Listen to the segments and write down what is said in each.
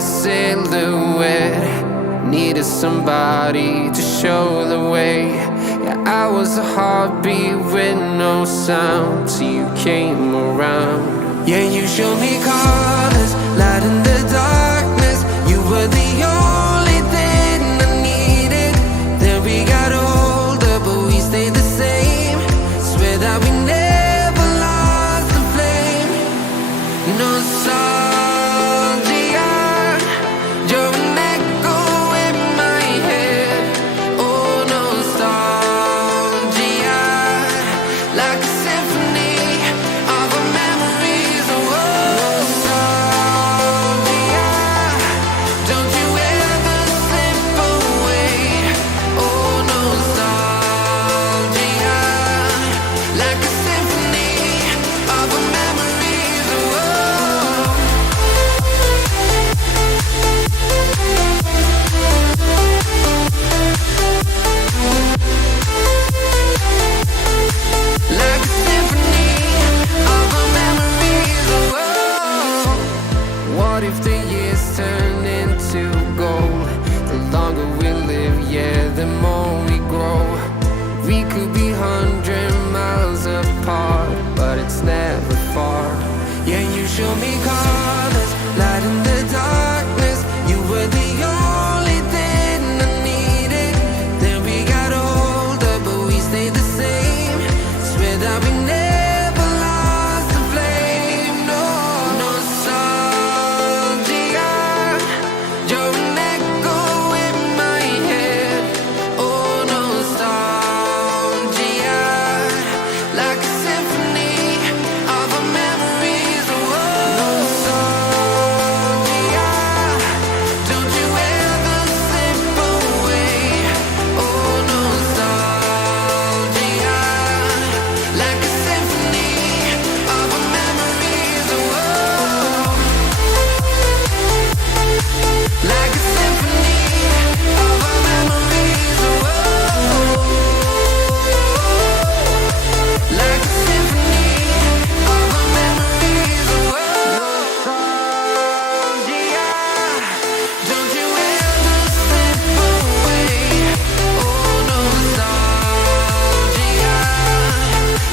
silhouette. Needed somebody to show the way. Yeah, I was a heartbeat with no sound till you came around. Yeah, you showed me colors, light in the darkness. You were the only thing I needed. Then we got older, but we stayed the same. Swear that we never lost the flame. Nostalgia, you're an echo in my head. Oh, nostalgia, like a symphony of our memories. Oh, nostalgia, don't you ever slip away. Oh, nostalgia, like a symphony of our memories. Oh, like a symphony of our memories. Oh, what if the years turn into gold? The longer we live, yeah, the more we grow. We could be 100 miles apart, but it's never far. Yeah, you show me colors, light in the darkness. You were the only thing I needed. Then we got older, but we stayed the same. Swear that we never lost the flame. No, nostalgia, you're an echo in my head. Oh, nostalgia, like a symphony of our memories. Oh, nostalgia, don't you ever slip away. Oh, nostalgia, like a symphony of our memories. Oh, like a symphony of our memories. Oh, like a symphony of our memories. Oh, nostalgia, don't you ever slip away. Oh, nostalgia,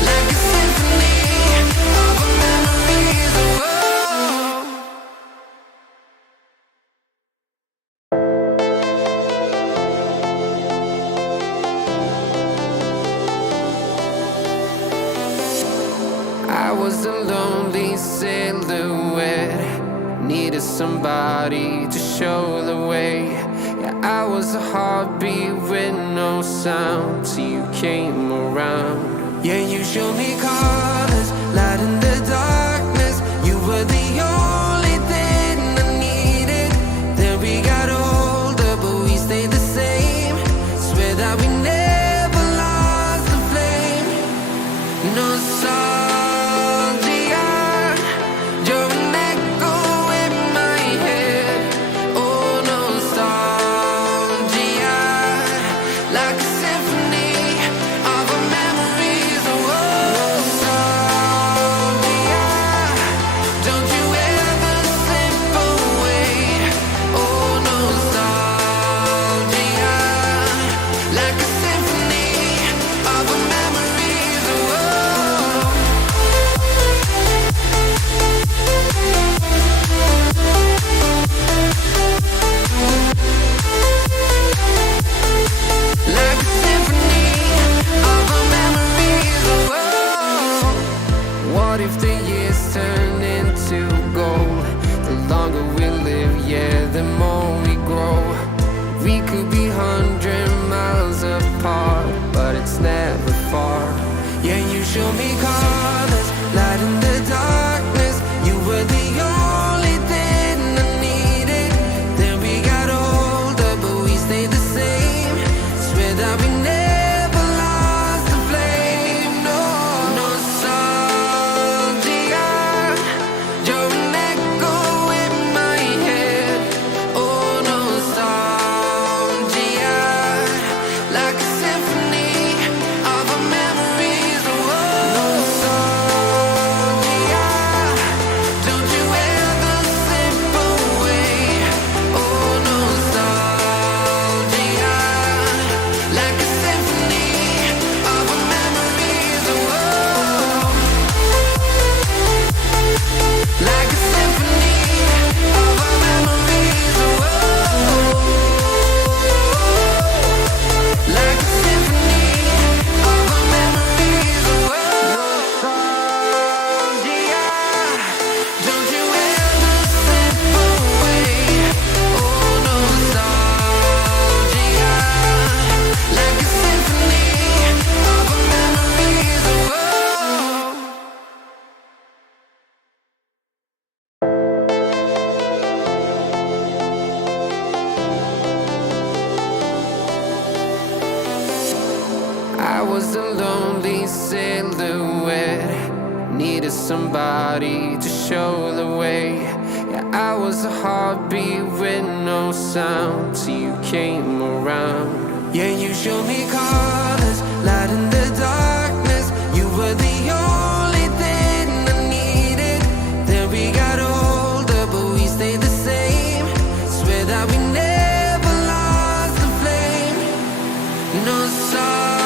like a symphony of our memories. Oh, I was a lonely silhouette. Needed somebody to show the way. Yeah, I was a heartbeat with no sound till you came around. Yeah, you showed me colors, light in the darkness. You were the only thing I needed. Then we got older, but we stayed the same. Swear that we never lost the flame. Nostalgia, you're an echo in my head. Oh, nostalgia, like a symphony of our memories. Oh, nostalgia, don't you ever slip away. Oh, nostalgia, like a symphony of our memories. Oh, like a symphony of our memories. Oh, what if the years turn into gold? The longer we live, yeah, the more we grow. We could be 100 miles apart, but it's never far. Yeah, you show me colors, light in the darkness. You were the only thing I needed. Then we got older, but we stayed the same. Swear that we never lost the flame. No, nostalgia, you're an echo in my head. Oh, nostalgia, like a symphony of our memories. Oh, I was a lonely silhouette, needed somebody to show the way. Yeah, I was a heartbeat with no sound till you came around. Yeah, you showed me colors, light in the darkness. You were the only thing I needed. Then we got older, but we stayed the same. Swear that we never lost the flame. No sorry.